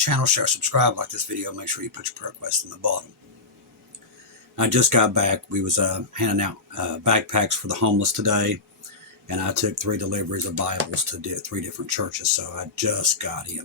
channel, share, subscribe, like this video. Make sure you put your prayer request in the bottom. I just got back. We was handing out backpacks for the homeless today, and I took 3 deliveries of Bibles to 3 different churches, so I just got in.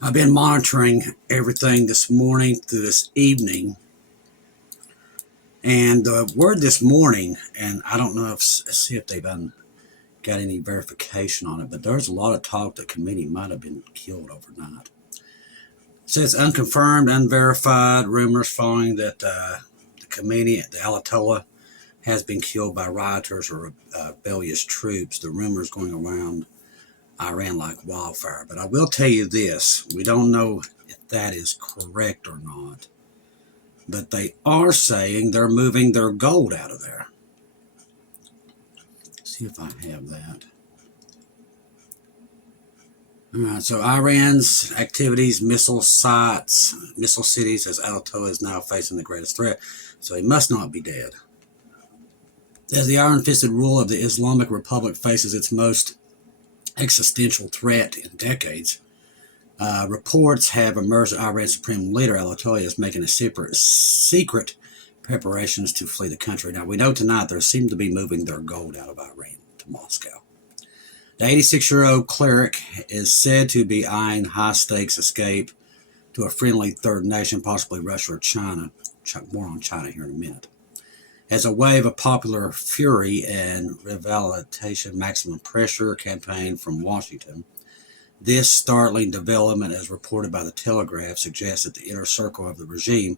I've been monitoring everything this morning through this evening, and the word this morning, and I don't know see if they've got any verification on it, but there's a lot of talk that committee might have been killed overnight. It says unconfirmed, unverified rumors following that the committee at the Ayatollah has been killed by rioters or rebellious troops. The rumors going around Iran like wildfire. But I will tell you this, we don't know if that is correct or not, but they are saying they're moving their gold out of there. Let's see if I have that. All right, so Iran's activities, missile sites, missile cities, as Ayatollah is now facing the greatest threat, so he must not be dead. As the iron-fisted rule of the Islamic Republic faces its most existential threat in decades, reports have emerged that Iran's supreme leader, Ayatollah, is making a secret preparations to flee the country. Now, we know tonight they seem to be moving their gold out of Iran to Moscow. The 86-year-old cleric is said to be eyeing high-stakes escape to a friendly third nation, possibly Russia or China. More on China here in a minute. As a wave of popular fury and revitalization maximum pressure campaign from Washington, this startling development, as reported by the Telegraph, suggests that the inner circle of the regime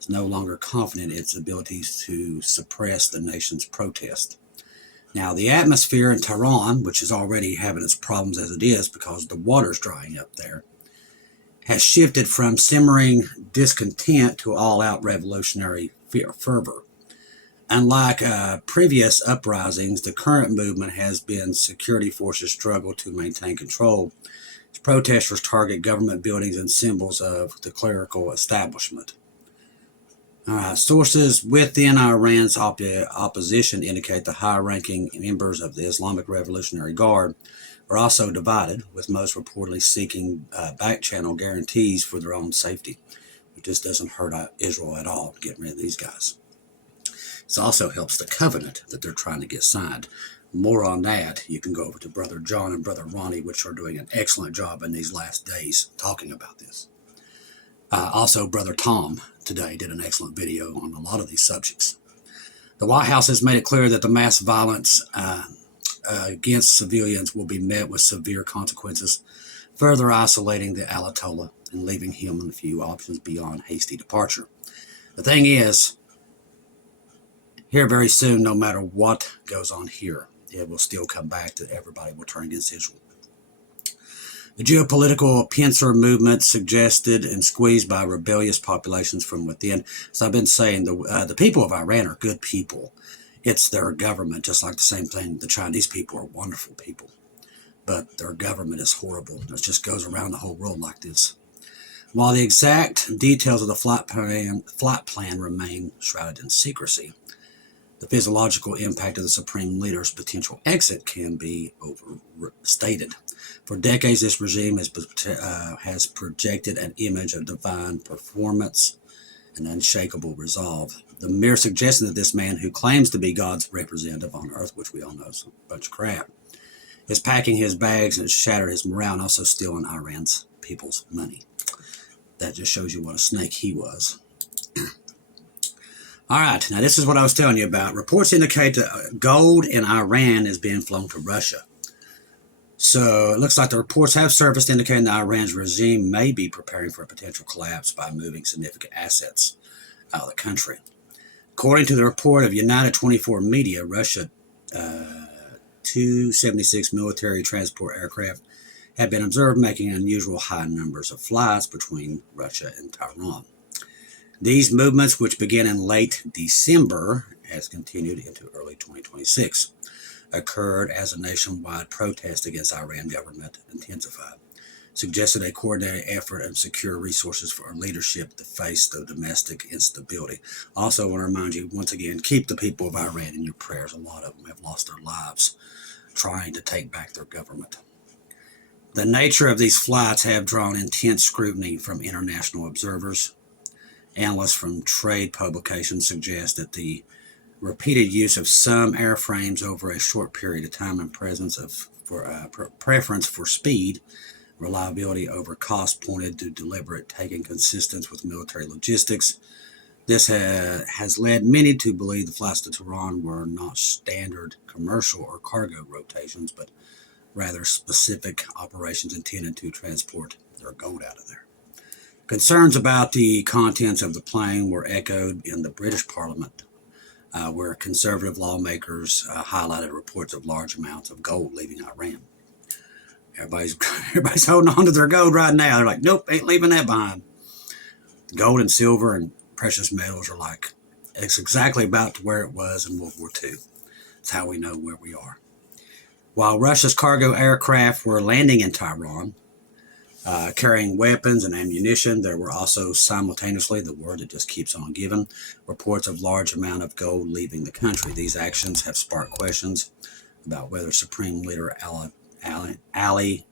is no longer confident in its abilities to suppress the nation's protest. Now, the atmosphere in Tehran, which is already having its problems as it is because the water's drying up there, has shifted from simmering discontent to all-out revolutionary fervor. Unlike previous uprisings, the current movement has been security forces struggle to maintain control. As protesters target government buildings and symbols of the clerical establishment. Sources within Iran's opposition indicate the high-ranking members of the Islamic Revolutionary Guard are also divided, with most reportedly seeking back-channel guarantees for their own safety. It just doesn't hurt Israel at all getting rid of these guys. It also helps the covenant that they're trying to get signed. More on that, you can go over to Brother John and Brother Ronnie, which are doing an excellent job in these last days talking about this. Also, Brother Tom today did an excellent video on a lot of these subjects. The White House has made it clear that the mass violence against civilians will be met with severe consequences, further isolating the Ayatollah and leaving him and a few options beyond hasty departure. The thing is, here very soon, no matter what goes on here, it will still come back to everybody will turn against Israel. The geopolitical pincer movement suggested and squeezed by rebellious populations from within. As I've been saying, the people of Iran are good people. It's their government, just like the same thing. The Chinese people are wonderful people, but their government is horrible. It just goes around the whole world like this. While the exact details of the flight plan remain shrouded in secrecy, the physiological impact of the Supreme Leader's potential exit can be overstated. For decades, this regime has projected an image of divine performance and unshakable resolve. The mere suggestion that this man, who claims to be God's representative on earth, which we all know is a bunch of crap, is packing his bags and shattered his morale and also stealing Iran's people's money. That just shows you what a snake he was. All right, now this is what I was telling you about. Reports indicate that gold in Iran is being flown to Russia. So it looks like the reports have surfaced indicating that Iran's regime may be preparing for a potential collapse by moving significant assets out of the country. According to the report of United 24 Media, Russia 276 military transport aircraft have been observed making unusual high numbers of flights between Russia and Tehran. These movements, which began in late December, has continued into early 2026, occurred as a nationwide protest against Iran government intensified, suggested a coordinated effort and secure resources for our leadership to face the domestic instability. Also, I want to remind you, once again, keep the people of Iran in your prayers. A lot of them have lost their lives trying to take back their government. The nature of these flights have drawn intense scrutiny from international observers. Analysts from trade publications suggest that the repeated use of some airframes over a short period of time and preference for speed, reliability over cost pointed to deliberate taking consistent with military logistics. This has led many to believe the flights to Tehran were not standard commercial or cargo rotations, but rather specific operations intended to transport their gold out of there. Concerns about the contents of the plane were echoed in the British Parliament, where conservative lawmakers highlighted reports of large amounts of gold leaving Iran. Everybody's holding on to their gold right now. They're like, nope, ain't leaving that behind. Gold and silver and precious metals are like, it's exactly about where it was in World War II. That's how we know where we are. While Russia's cargo aircraft were landing in Tehran, carrying weapons and ammunition, there were also simultaneously, the word that just keeps on giving, reports of large amount of gold leaving the country. These actions have sparked questions about whether Supreme Leader Ali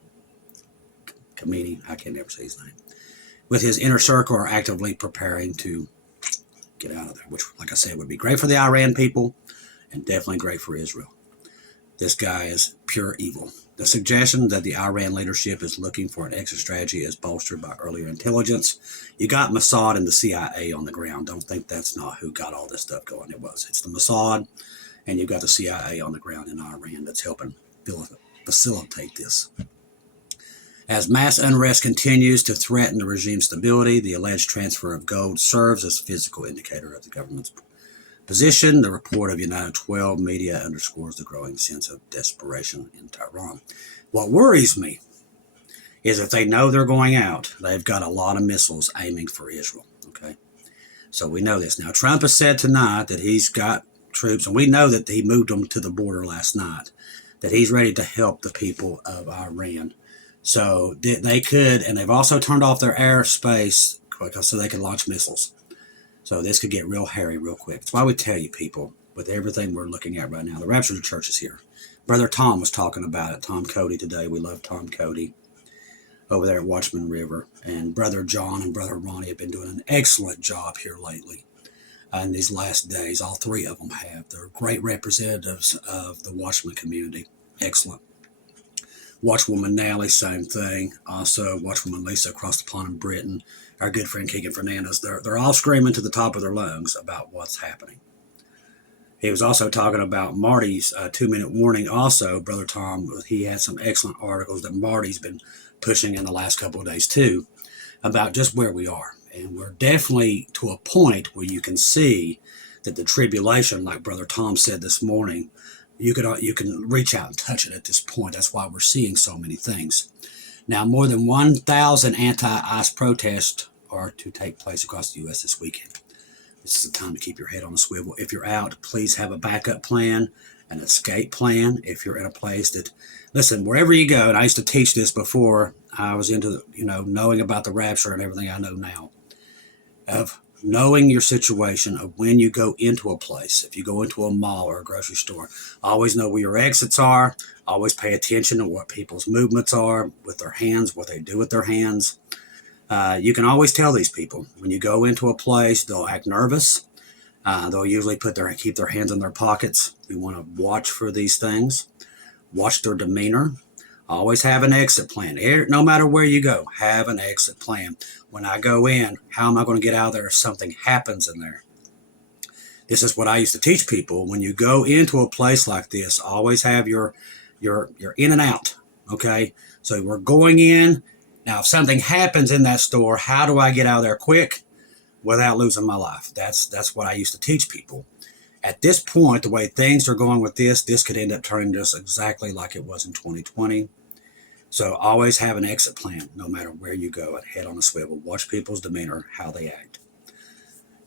Khamenei, I can never say his name, with his inner circle are actively preparing to get out of there, which, like I said, would be great for the Iran people and definitely great for Israel. This guy is pure evil. The suggestion that the Iran leadership is looking for an exit strategy is bolstered by earlier intelligence. You got Mossad and the CIA on the ground. Don't think that's not who got all this stuff going. It's the Mossad, and you've got the CIA on the ground in Iran that's helping facilitate this. As mass unrest continues to threaten the regime's stability, the alleged transfer of gold serves as a physical indicator of the government's position. The report of United 12 media underscores the growing sense of desperation in Tehran. What worries me is if they know they're going out, they've got a lot of missiles aiming for Israel. Okay, so we know this. Now, Trump has said tonight that he's got troops, and we know that he moved them to the border last night, that he's ready to help the people of Iran. So they could, and they've also turned off their airspace so they can launch missiles. So this could get real hairy real quick. That's why we tell you, people, with everything we're looking at right now, the Rapture of the Church is here. Brother Tom was talking about it, Tom Cody today. We love Tom Cody over there at Watchman River. And Brother John and Brother Ronnie have been doing an excellent job here lately. In these last days, all three of them have. They're great representatives of the Watchman community. Excellent. Watchwoman Nally, same thing. Also, Watchwoman Lisa across the pond in Britain. Our good friend Keegan Fernandez. They're all screaming to the top of their lungs about what's happening. He was also talking about Marty's 2-minute warning. Also, Brother Tom, he had some excellent articles that Marty's been pushing in the last couple of days too, about just where we are. And we're definitely to a point where you can see that the tribulation, like Brother Tom said this morning, you can reach out and touch it at this point. That's why we're seeing so many things. Now, more than 1,000 anti-ICE protests are to take place across the U.S. this weekend. This is the time to keep your head on a swivel. If you're out, please have a backup plan, an escape plan. If you're in a place that, listen, wherever you go, and I used to teach this before I was into, knowing about the rapture and everything I know now, of knowing your situation of when you go into a place. If you go into a mall or a grocery store, always know where your exits are. Always pay attention to what people's movements are with their hands, what they do with their hands. You can always tell these people when you go into a place, they'll act nervous. They'll usually keep their hands in their pockets. You want to watch for these things. Watch their demeanor. Always have an exit plan. No matter where you go, have an exit plan. When I go in, how am I going to get out of there if something happens in there? This is what I used to teach people. When you go into a place like this, always have your in and out, okay? So we're going in. Now, if something happens in that store, how do I get out of there quick without losing my life? That's what I used to teach people. At this point, the way things are going with this could end up turning just exactly like it was in 2020. So always have an exit plan, no matter where you go, and head on a swivel. Watch people's demeanor, how they act.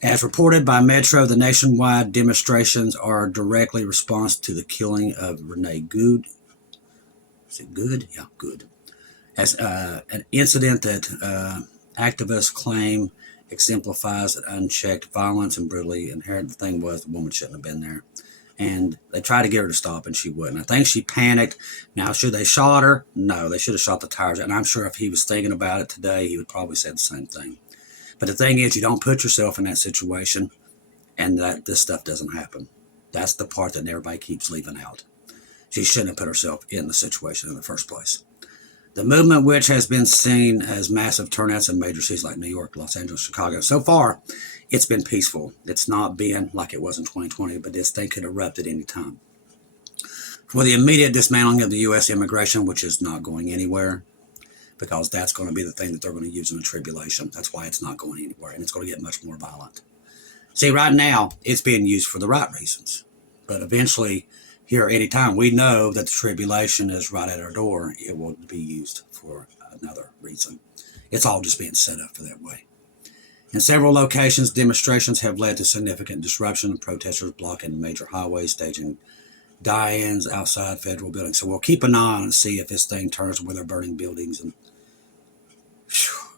As reported by Metro, the nationwide demonstrations are directly response to the killing of Renee Good. Is it Good? Yeah, Good. As an incident that activists claim exemplifies that unchecked violence and brutally inherent. The thing was, the woman shouldn't have been there. And they tried to get her to stop, and she wouldn't. I think she panicked. Now, should they shot her? No, they should have shot the tires out. And I'm sure if he was thinking about it today, he would probably say the same thing. But the thing is, you don't put yourself in that situation, and that this stuff doesn't happen. That's the part that everybody keeps leaving out. She shouldn't have put herself in the situation in the first place. The movement, which has been seen as massive turnouts in major cities like New York, Los Angeles, Chicago, so far, it's been peaceful. It's not been like it was in 2020, but this thing could erupt at any time. For the immediate dismantling of the U.S. immigration, which is not going anywhere, because that's going to be the thing that they're going to use in the tribulation. That's why it's not going anywhere, and it's going to get much more violent. See, right now, it's being used for the right reasons. But eventually, here any time, we know that the tribulation is right at our door. It will be used for another reason. It's all just being set up for that way. In several locations, demonstrations have led to significant disruption. Protesters blocking major highways, staging die-ins outside federal buildings. So we'll keep an eye on it and see if this thing turns where they're burning buildings. And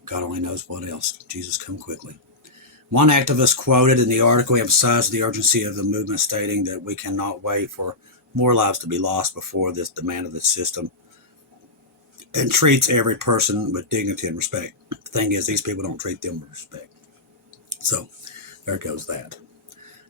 God only knows what else. Jesus, come quickly. One activist quoted in the article emphasized the urgency of the movement, stating that we cannot wait for more lives to be lost before this demand of the system, and treats every person with dignity and respect. The thing is, these people don't treat them with respect. So there goes that.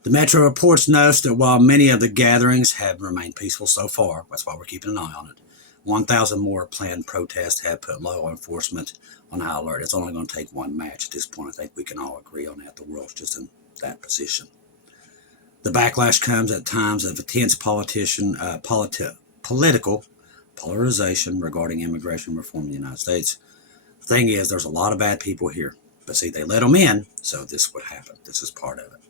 The Metro Reports notes that while many of the gatherings have remained peaceful so far, that's why we're keeping an eye on it, 1,000 more planned protests have put law enforcement on high alert. It's only going to take one match at this point. I think we can all agree on that. The world's just in that position. The backlash comes at times of intense political polarization regarding immigration reform in the United States. The thing is, there's a lot of bad people here. But see, they let them in, so this would happen. This is part of it.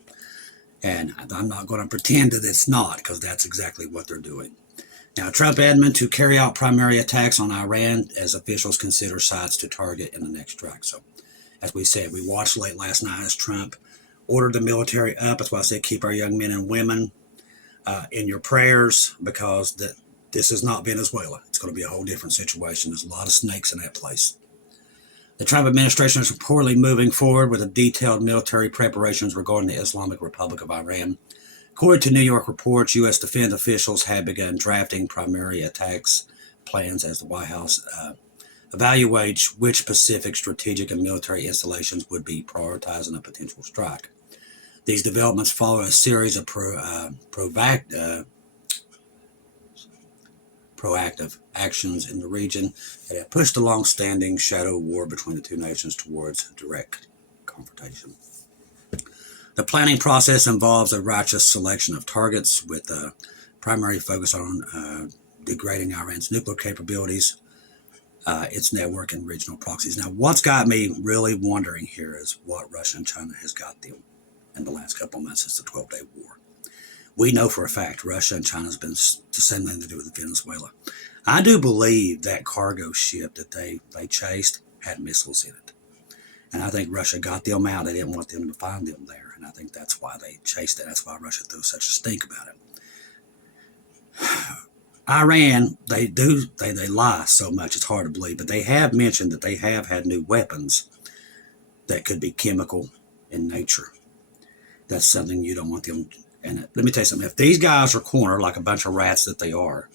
And I'm not going to pretend that it's not, because that's exactly what they're doing. Now, Trump adamant to carry out primary attacks on Iran as officials consider sites to target in the next strike. So, as we said, we watched late last night as Trump ordered the military up. That's why I said keep our young men and women in your prayers, because this is not Venezuela. It's going to be a whole different situation. There's a lot of snakes in that place. The Trump administration is reportedly moving forward with a detailed military preparations regarding the Islamic Republic of Iran. According to New York reports, U.S. defense officials have begun drafting primary attacks plans as the White House evaluates which specific strategic and military installations would be prioritized in a potential strike. These developments follow a series of proactive actions in the region that have pushed the long-standing shadow war between the two nations towards direct confrontation. The planning process involves a righteous selection of targets with a primary focus on degrading Iran's nuclear capabilities, its network, and regional proxies. Now, what's got me really wondering here is what Russia and China has got them in the last couple of months since the 12-day war. We know for a fact Russia and China has been the same thing to do with Venezuela. I do believe that cargo ship that they chased had missiles in it. And I think Russia got them out. They didn't want them to find them there. And I think that's why they chased it. That's why Russia threw such a stink about it. Iran, they lie so much, it's hard to believe. But they have mentioned that they have had new weapons that could be chemical in nature. That's something you don't want them. And let me tell you something. If these guys are cornered like a bunch of rats that they are,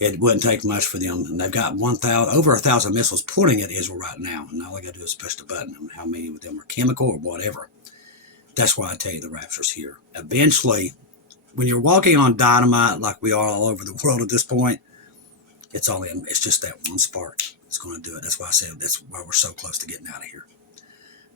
it wouldn't take much for them. And they've got over 1,000 missiles pointing at Israel right now. And all they got to do is push the button. And how many of them are chemical or whatever. That's why I tell you the rapture's here. Eventually, when you're walking on dynamite like we are all over the world at this point, it's just that one spark that's going to do it. That's why I said that's why we're so close to getting out of here.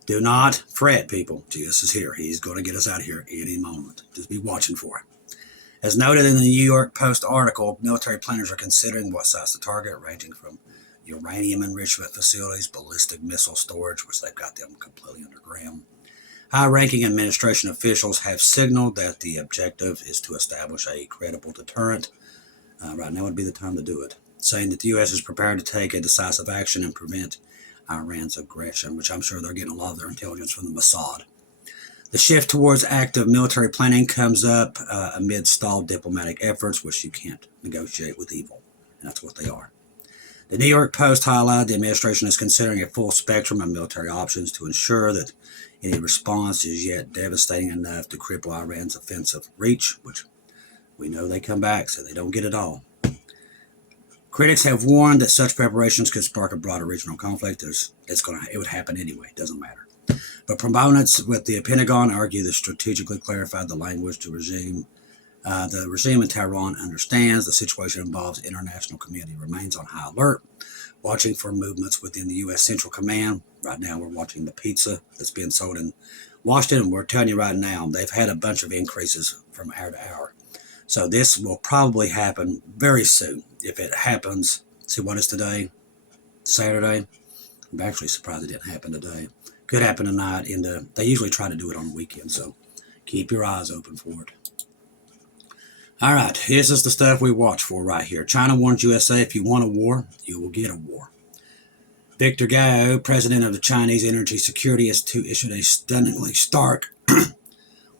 Do not fret, people. Jesus is here. He's going to get us out of here any moment. Just be watching for it. As noted in the New York Post article, military planners are considering what size to target, ranging from uranium enrichment facilities, ballistic missile storage, which they've got them completely underground. High-ranking administration officials have signaled that the objective is to establish a credible deterrent. Right now would be the time to do it, saying that the U.S. is prepared to take a decisive action and prevent Iran's aggression, which I'm sure they're getting a lot of their intelligence from the Mossad. The shift towards active military planning comes up amid stalled diplomatic efforts, which you can't negotiate with evil. And that's what they are. The New York Post highlighted the administration is considering a full spectrum of military options to ensure that any response is yet devastating enough to cripple Iran's offensive reach, which we know they come back, so they don't get it all. Critics have warned that such preparations could spark a broader regional conflict. It would happen anyway. It doesn't matter. But proponents with the Pentagon argue that strategically clarified the language to regime. The regime in Tehran understands the situation involves international community remains on high alert, watching for movements within the U.S. Central Command. Right now, we're watching the pizza that's being sold in Washington. And we're telling you right now, they've had a bunch of increases from hour to hour. So this will probably happen very soon. If it happens, see what is today? Saturday. I'm actually surprised it didn't happen today. Could happen tonight. They usually try to do it on the weekend, so keep your eyes open for it. All right, this is the stuff we watch for right here. China warns USA, if you want a war, you will get a war. Victor Gao, president of the Chinese Energy Security Institute, issued a stunningly stark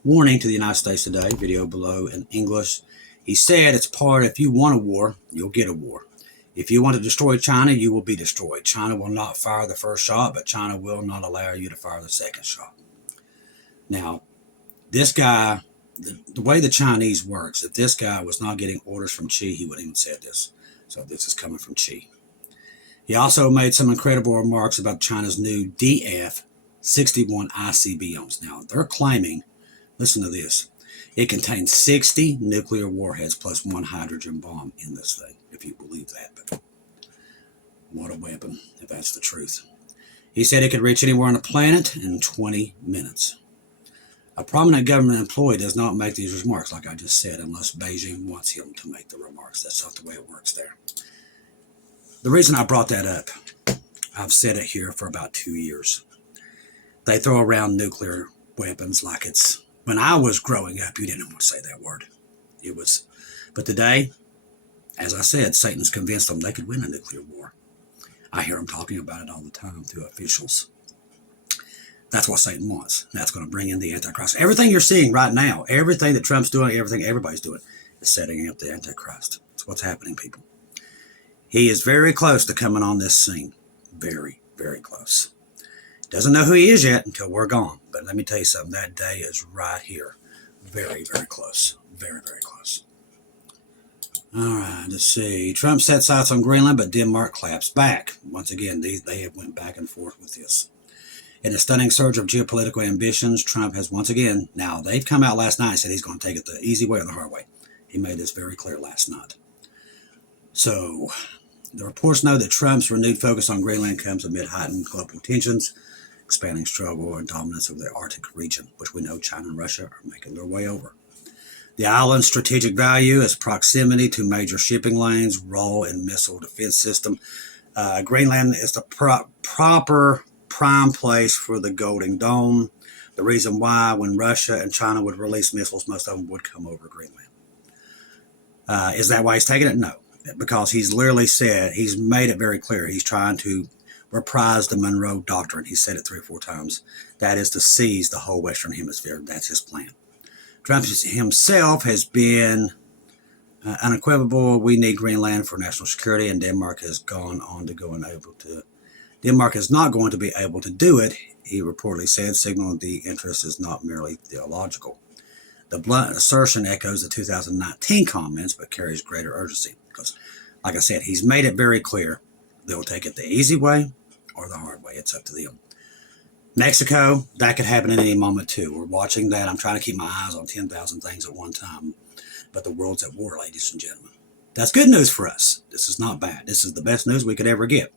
warning to the United States today. Video below in English. He said, it's part, if you want a war, you'll get a war. If you want to destroy China, you will be destroyed. China will not fire the first shot, but China will not allow you to fire the second shot. Now, this guy, the way the Chinese works, if this guy was not getting orders from Xi, he wouldn't even said this. So this is coming from Xi. He also made some incredible remarks about China's new DF-61 ICBMs. Now, they're claiming, listen to this, it contains 60 nuclear warheads plus one hydrogen bomb in this thing, if you believe that. But what a weapon, if that's the truth. He said it could reach anywhere on the planet in 20 minutes. A prominent government employee does not make these remarks, like I just said, unless Beijing wants him to make the remarks. That's not the way it works there. The reason I brought that up, I've said it here for about 2 years. They throw around nuclear weapons like it's, when I was growing up, you didn't want to say that word. But today, as I said, Satan's convinced them they could win a nuclear war. I hear them talking about it all the time through officials. That's what Satan wants. That's going to bring in the Antichrist. Everything you're seeing right now, everything that Trump's doing, everything everybody's doing, is setting up the Antichrist. That's what's happening, people. He is very close to coming on this scene. Very, very close. Doesn't know who he is yet until we're gone. But let me tell you something. That day is right here. Very, very close. Very, very close. All right, let's see. Trump set sights on Greenland, but Denmark claps back. Once again, they have went back and forth with this. In a stunning surge of geopolitical ambitions, Trump has once again, now they've come out last night and said he's going to take it the easy way or the hard way. He made this very clear last night. So, the reports know that Trump's renewed focus on Greenland comes amid heightened global tensions, expanding struggle and dominance of the Arctic region, which we know China and Russia are making their way over. The island's strategic value is proximity to major shipping lanes, role in missile defense system. Greenland is the proper prime place for the Golden Dome. The reason why, when Russia and China would release missiles, most of them would come over Greenland. Is that why he's taking it? No, because he's literally said, he's made it very clear, he's trying to reprise the Monroe Doctrine. He said it 3 or 4 times. That is to seize the whole Western Hemisphere. That's his plan. Trump himself has been unequivocal. We need Greenland for national security, and Denmark has gone on to go unable to. Denmark is not going to be able to do it, he reportedly said, signaling the interest is not merely theological. The blunt assertion echoes the 2019 comments, but carries greater urgency. Because, like I said, he's made it very clear they'll take it the easy way or the hard way. It's up to them. Mexico, that could happen at any moment too. We're watching that. I'm trying to keep my eyes on 10,000 things at one time. But the world's at war, ladies and gentlemen. That's good news for us. This is not bad. This is the best news we could ever get.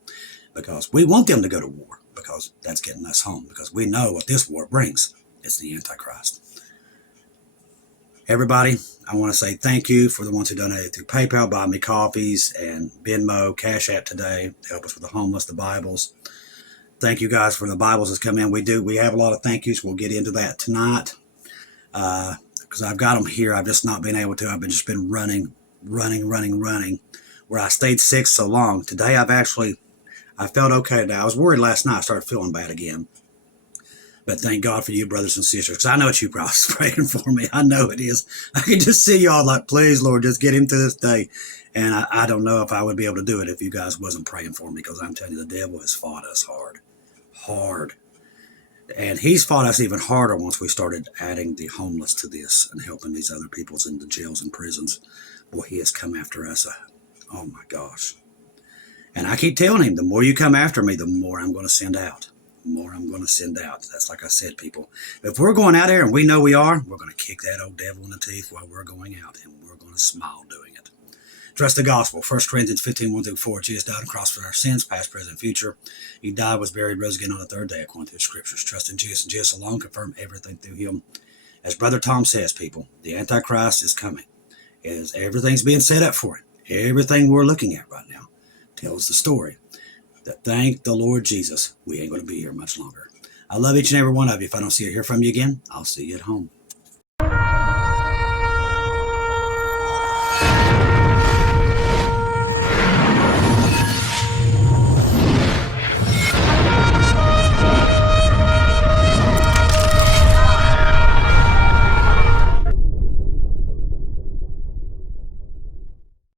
Because we want them to go to war. Because that's getting us home. Because we know what this war brings. It's the Antichrist. Everybody, I want to say thank you for the ones who donated through PayPal, buy me coffees, and Venmo, Cash App today to help us with the homeless, the Bibles. Thank you guys for the Bibles that's come in. We have a lot of thank yous. We'll get into that tonight. Because I've got them here. I've just not been able to. I've just been running. Where I stayed sick so long. Today I felt okay today. I was worried last night. I started feeling bad again. But thank God for you, brothers and sisters, because I know it's you probably praying for me. I know it is. I can just see y'all like, please, Lord, just get him through this day. And I don't know if I would be able to do it if you guys wasn't praying for me, because I'm telling you, the devil has fought us hard. And he's fought us even harder once we started adding the homeless to this and helping these other peoples in the jails and prisons. Boy, he has come after us. Oh my gosh. And I keep telling him, the more you come after me, the more I'm going to send out. The more I'm going to send out. That's like I said, people. If we're going out there and we know we are, we're going to kick that old devil in the teeth while we're going out. And we're going to smile doing it. Trust the gospel. 1 Corinthians 15:1-4. Jesus died on the cross for our sins, past, present, future. He died, was buried, rose again on the third day, according to the scriptures. Trust in Jesus and Jesus alone. Confirm everything through him. As Brother Tom says, people, the Antichrist is coming. Everything's being set up for it. Everything we're looking at right now tells the story that, thank the Lord Jesus, we ain't going to be here much longer. I love each and every one of you. If I don't see or hear from you again, I'll see you at home.